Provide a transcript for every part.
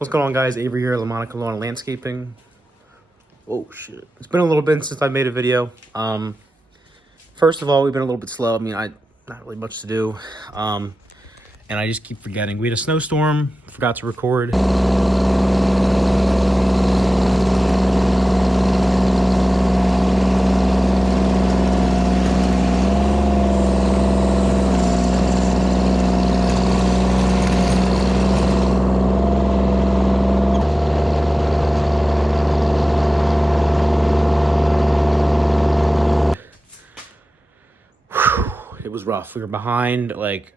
What's going on, guys? Avery here, LaMonica Landscaping. Oh shit, it's been a little bit since I made a video. First of all, we've been a little bit slow. I mean, not really much to do, and I just keep forgetting. We had a snowstorm, forgot to record. It was rough. We were behind. Like,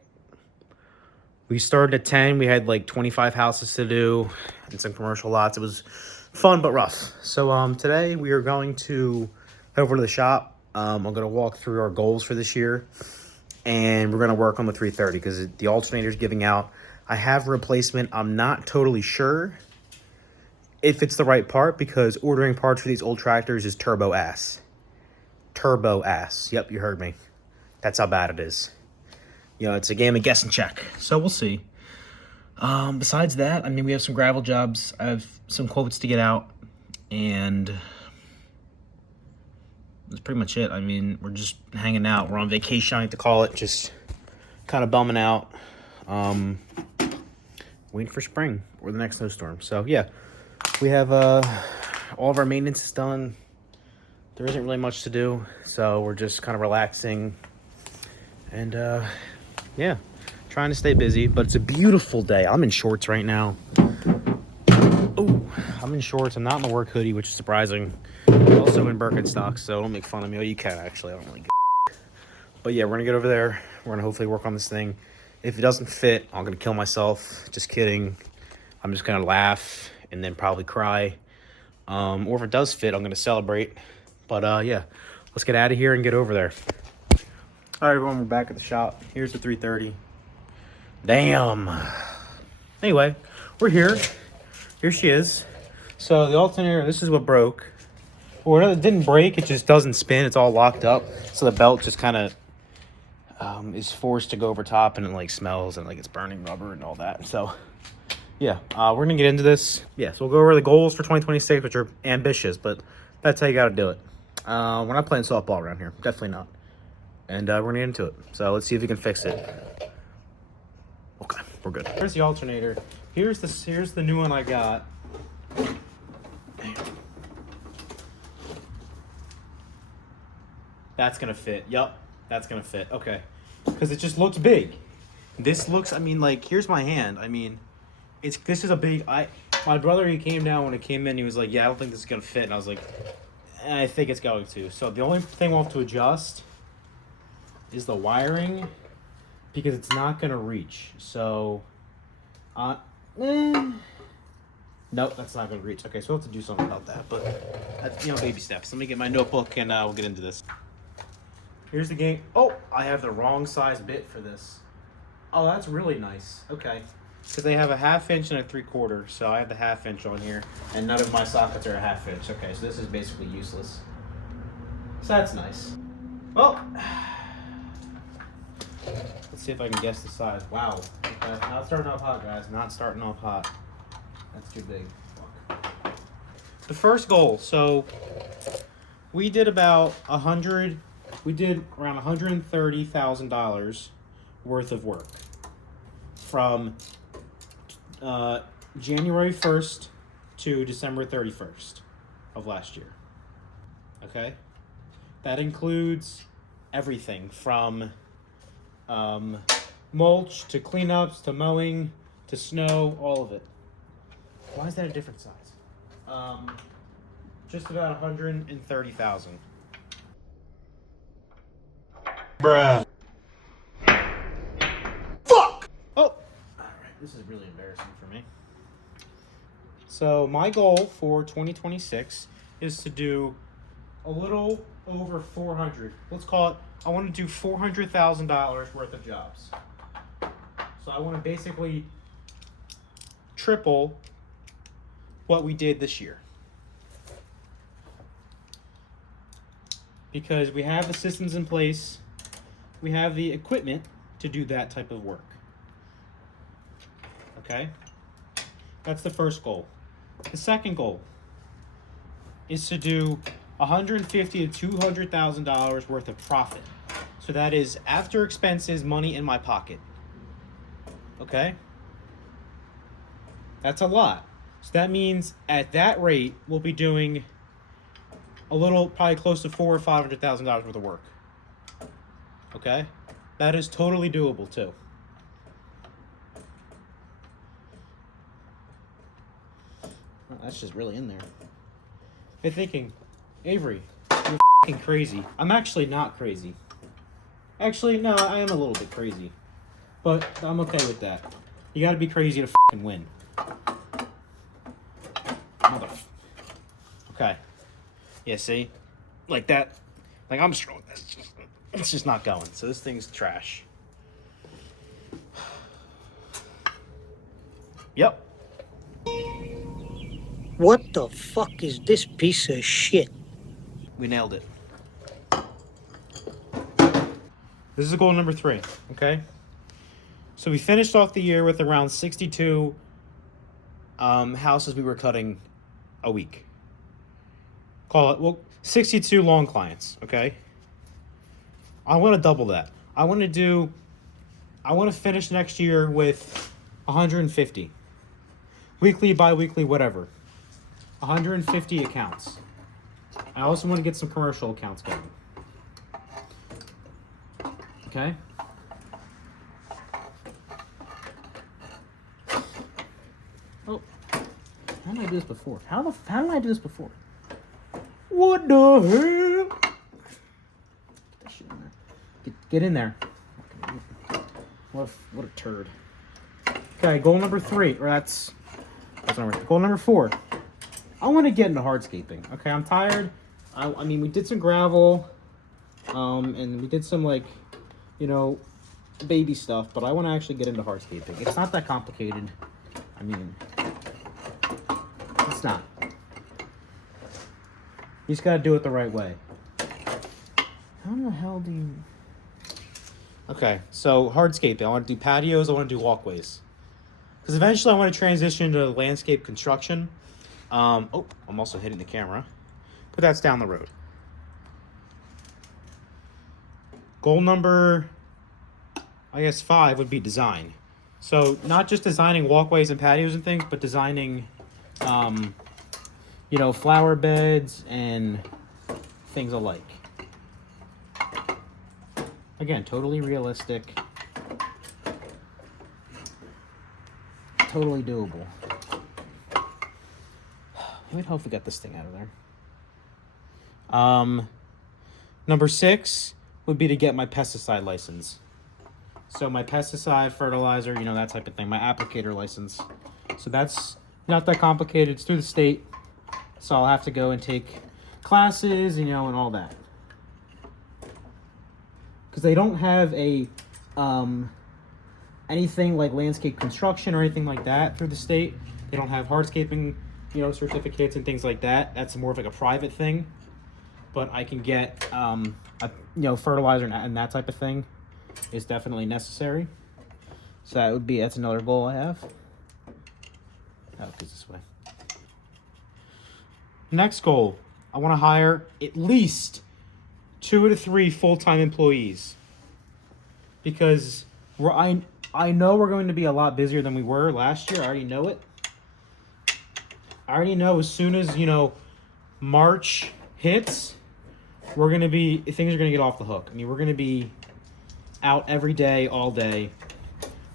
we started at 10. We had like 25 houses to do and some commercial lots. It was fun but rough. So today we are going to head over to the shop. I'm going to walk through our goals for this year, and we're going to work on the 330 because the alternator's giving out. I have a replacement. I'm not totally sure if it's the right part because ordering parts for these old tractors is turbo ass. Turbo ass. Yep, you heard me. That's how bad it is. You know, it's a game of guess and check. So we'll see. Besides that, I mean, we have some gravel jobs. I have some quotes to get out. And that's pretty much it. I mean, we're just hanging out. We're on vacation, I like to call it. Just kind of bumming out. Waiting for spring or the next snowstorm. So, yeah. We have all of our maintenance is done. There isn't really much to do. So we're just kind of relaxing. And, yeah, trying to stay busy, but it's a beautiful day. I'm in shorts right now. Oh, I'm in shorts. I'm not in the work hoodie, which is surprising. I'm also in Birkenstocks, so don't make fun of me. Oh, you can, actually. I don't really give a. But, yeah, we're going to get over there. We're going to hopefully work on this thing. If it doesn't fit, I'm going to kill myself. Just kidding. I'm just going to laugh and then probably cry. Or if it does fit, I'm going to celebrate. But, yeah, let's get out of here and get over there. All right, everyone, we're back at the shop. Here's the 330. Damn. Anyway, we're here. Here she is. So the alternator, this is what broke. Well, it didn't break. It just doesn't spin. It's all locked up. So the belt just kind of is forced to go over top, and it like smells and like it's burning rubber and all that. So yeah, we're gonna get into this. Yeah, so we'll go over the goals for 2026, which are ambitious, but that's how you got to do it. We're not playing softball around here. Definitely not. And we're gonna get into it. So let's see if we can fix it. Okay, we're good. Here's the alternator. Here's the new one I got. That's gonna fit. Yup, that's gonna fit. Okay, because it just looks big. This looks. I mean, like, here's my hand. I mean, this is a big. My brother, he came down when it came in. He was like, "Yeah, I don't think this is gonna fit." And I was like, "I think it's going to." So the only thing we'll have to adjust is the wiring, because it's not gonna reach. So, nope, that's not gonna reach. Okay, so we'll have to do something about that. But that's, baby steps. Let me get my notebook and we'll get into this. Here's the game. Oh, I have the wrong size bit for this. Oh, that's really nice. Okay, because they have a 1/2 inch and a 3/4. So I have the 1/2 inch on here, and none of my sockets are a 1/2 inch. Okay, so this is basically useless. So that's nice. Well. Let's see if I can guess the size. Wow. Okay. Not starting off hot, guys. Not starting off hot. That's too big. Fuck. The first goal. So we did about around $130,000 worth of work from January 1st to December 31st of last year. Okay? That includes everything from mulch to cleanups to mowing to snow, all of it. Why is that a different size? Just about 130,000. Bruh. Fuck! Oh! Alright, this is really embarrassing for me. So my goal for 2026 is to do a little over 400. Let's call it, I want to do $400,000 worth of jobs. So I want to basically triple what we did this year. Because we have the systems in place, we have the equipment to do that type of work. Okay? That's the first goal. The second goal is to do $150,000 to $200,000 worth of profit. So that is after expenses, money in my pocket. Okay? That's a lot. So that means at that rate, we'll be doing a little, probably close to $400,000 or $500,000 worth of work. Okay? That is totally doable too. Oh, that's just really in there. You're thinking, Avery, you're f***ing crazy. I'm actually not crazy. Actually, no, I am a little bit crazy. But I'm okay with that. You gotta be crazy to f***ing win. Okay. Yeah, see? Like that. Like I'm strong. It's just not going. So this thing's trash. Yep. What the fuck is this piece of shit? We nailed it. This is goal number 3, okay? So we finished off the year with around 62 houses we were cutting a week. Call it, well, 62 long clients, okay? I want to double that. I want to finish next year with 150. Weekly, bi-weekly, whatever. 150 accounts. I also want to get some commercial accounts going. Okay? Oh. How did I do this before? How did I do this before? What the hell? Get that shit in there. Get in there. What a turd. Okay, goal number 3. Or that's goal number 4. I want to get into hardscaping. Okay, I'm tired. I mean, we did some gravel, and we did some, like, you know, baby stuff, but I want to actually get into hardscaping. It's not that complicated. I mean, it's not. You just gotta do it the right way. How the hell do you... Okay, so hardscaping. I want to do patios. I want to do walkways. Because eventually I want to transition to landscape construction. Oh, I'm also hitting the camera. But that's down the road. Goal number, I guess, 5 would be design. So not just designing walkways and patios and things, but designing, you know, flower beds and things alike. Again, totally realistic. Totally doable. Let me hope we got this thing out of there. Number 6 would be to get my pesticide license. So my pesticide, fertilizer, you know, that type of thing. My applicator license. So that's not that complicated. It's through the state. So I'll have to go and take classes, you know, and all that. Because they don't have a anything like landscape construction or anything like that through the state. They don't have hardscaping, you know, certificates and things like that. That's more of like a private thing. But I can get, you know, fertilizer and that type of thing is definitely necessary. So that's another goal I have. Oh, it goes this way. Next goal, I want to hire at least 2 to 3 full-time employees. Because I know we're going to be a lot busier than we were last year. I already know it. I already know as soon as, you know, March hits, things are going to get off the hook. I mean, we're going to be out every day, all day,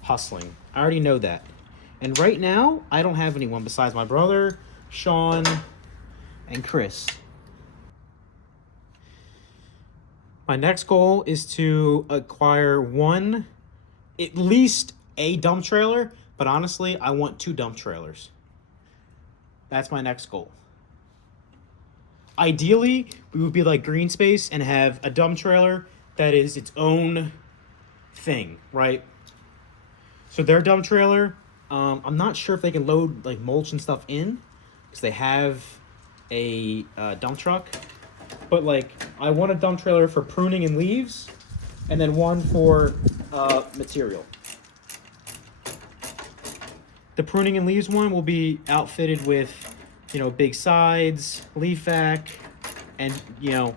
hustling. I already know that. And right now, I don't have anyone besides my brother, Sean, and Chris. My next goal is to acquire at least a dump trailer, but honestly, I want 2 dump trailers. That's my next goal. Ideally, we would be like Green Space and have a dump trailer that is its own thing, right? So their dump trailer, I'm not sure if they can load like mulch and stuff in, because they have a dump truck. But like, I want a dump trailer for pruning and leaves, and then one for material. The pruning and leaves one will be outfitted with, you know, big sides, leaf vac, and, you know,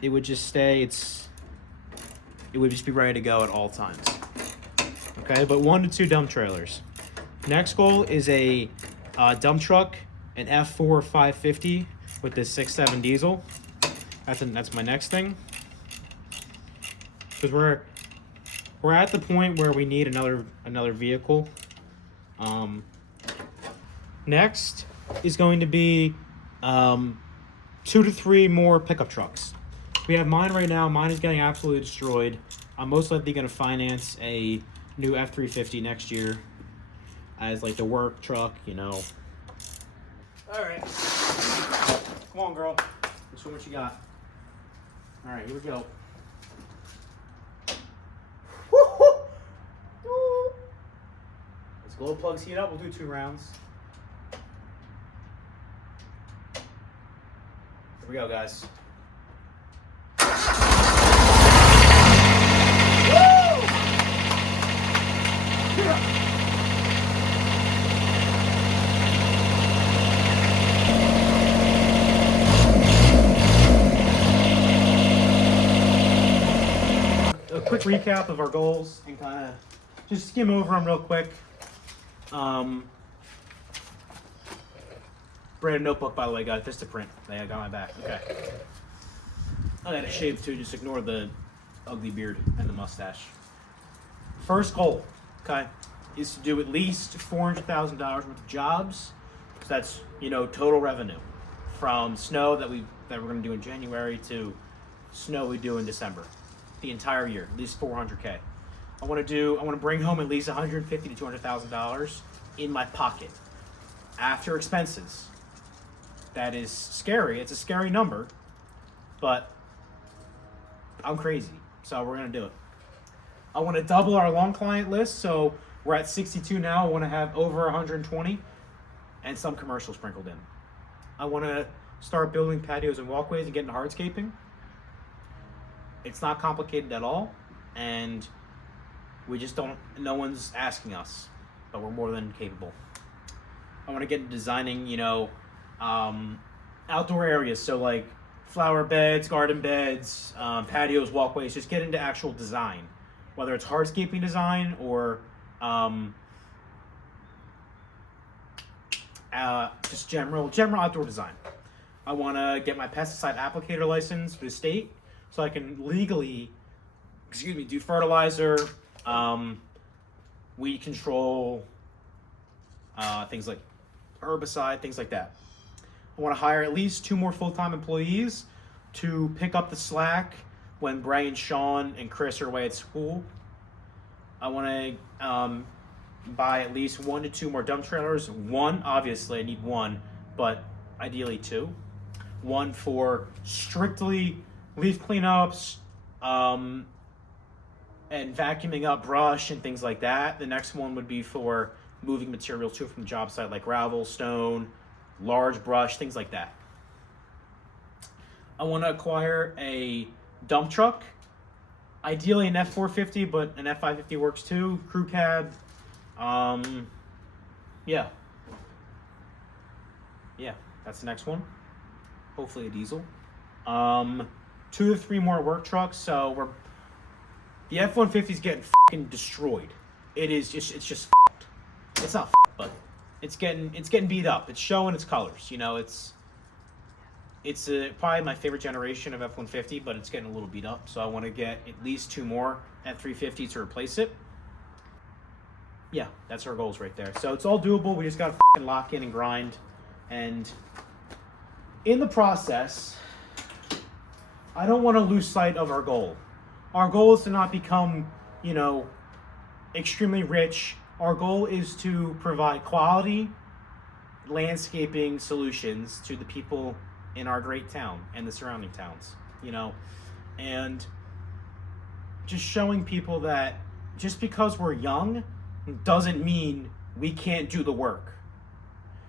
it would just stay, it would just be ready to go at all times. Okay, but 1 to 2 dump trailers. Next goal is a dump truck, an F4 550 with this 6.7 diesel. That's my next thing. Because we're at the point where we need another vehicle. Next is going to be 2 to 3 more pickup trucks. We have mine right now. Mine is getting absolutely destroyed. I'm most likely going to finance a new F350 next year as like the work truck, you know. All right, come on, girl. Let's see what you got. All right, here we go. Let's glow plugs heat up. We'll do 2 rounds. Here we go, guys. A quick recap of our goals and kind of just skim over them real quick. Brand notebook, by the way, got this to print. I got my back. Okay. I got a shave too. Just ignore the ugly beard and the mustache. First goal, okay, is to do at least $400,000 worth of jobs. So that's, you know, total revenue from snow that we're going to do in January to snow we do in December. The entire year, at least $400K. I want to bring home at least $150,000 to $200,000 in my pocket after expenses. That is scary. It's a scary number, but I'm crazy, so we're gonna do it. I want to double our long client list, so we're at 62 now. I want to have over 120, and some commercials sprinkled in. I want to start building patios and walkways and getting hardscaping. It's not complicated at all, and we just don't. No one's asking us, but we're more than capable. I want to get into designing, you know, outdoor areas, so like flower beds, garden beds, patios, walkways. Just get into actual design, whether it's hardscaping design or just general outdoor design. I want to get my pesticide applicator license for the state, so I can legally, do fertilizer, weed control, things like herbicide, things like that. I want to hire at least 2 more full-time employees to pick up the slack when Brian, Sean, and Chris are away at school. I want to buy at least 1 to 2 more dump trailers. 1, obviously, I need 1, but ideally 2. 1 for strictly leaf cleanups, and vacuuming up brush and things like that. The next one would be for moving materials to from the job site, like gravel, stone, large brush, things like that. I want to acquire a dump truck, ideally an F450, but an F550 works too. Crew cab, yeah, that's the next one. Hopefully a diesel. 2 to 3 more work trucks. So the F-150 is getting fucking destroyed. It's just fucked. It's not fucked, but it's getting beat up. It's showing its colors. You know, it's probably my favorite generation of F-150, but it's getting a little beat up. So I want to get at least 2 more F-350 to replace it. Yeah, that's our goals right there. So it's all doable. We just got to fucking lock in and grind. And in the process, I don't want to lose sight of our goal. Our goal is to not become, you know, extremely rich. Our goal is to provide quality landscaping solutions to the people in our great town and the surrounding towns, you know, and just showing people that just because we're young doesn't mean we can't do the work.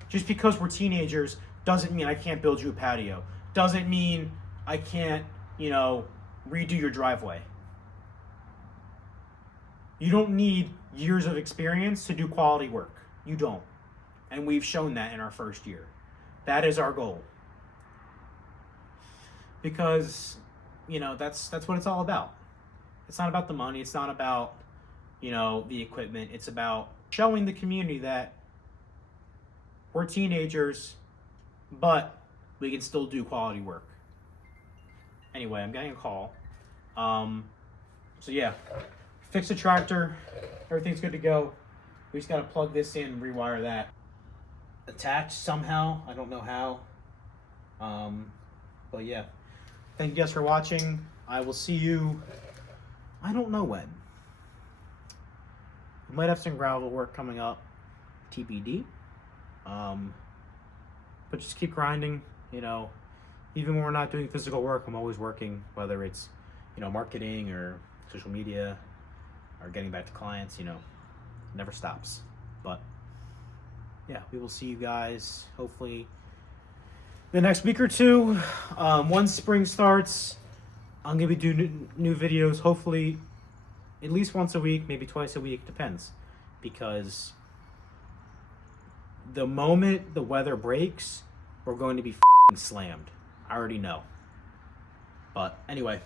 Just because we're teenagers doesn't mean I can't build you a patio. Doesn't mean I can't, you know, redo your driveway. You don't need years of experience to do quality work. You don't. And we've shown that in our first year. That is our goal. Because, you know, that's what it's all about. It's not about the money. It's not about, you know, the equipment. It's about showing the community that we're teenagers, but we can still do quality work. Anyway, I'm getting a call. So yeah, fix the tractor. Everything's good to go. We just got to plug this in, rewire that. Attached somehow. I don't know how. But yeah. Thank you guys for watching. I will see you, I don't know when. We might have some gravel work coming up. TBD. But just keep grinding, you know. Even when we're not doing physical work, I'm always working, whether it's, you know, marketing or social media or getting back to clients, you know, never stops. But yeah, we will see you guys hopefully the next week or two. Once spring starts, I'm gonna be doing new videos, hopefully at least once a week, maybe twice a week, depends. Because the moment the weather breaks, we're going to be slammed. I already know. But anyway,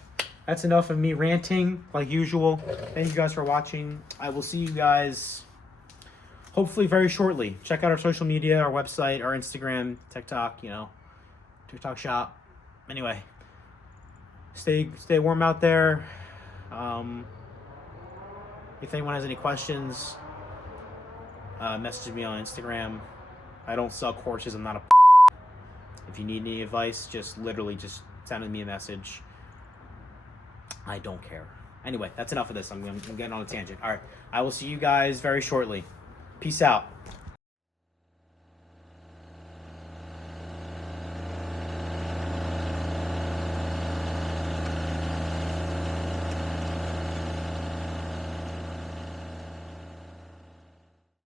that's enough of me ranting like usual. Thank you guys for watching. I will see you guys hopefully very shortly. Check out our social media, our website, our Instagram, TikTok, you know, TikTok shop. Anyway, stay warm out there. If anyone has any questions, message me on Instagram. I don't suck horses. I'm not a. If you need any advice, just literally just send me a message. I don't care. Anyway, that's enough of this. I'm getting on a tangent. All right. I will see you guys very shortly. Peace out.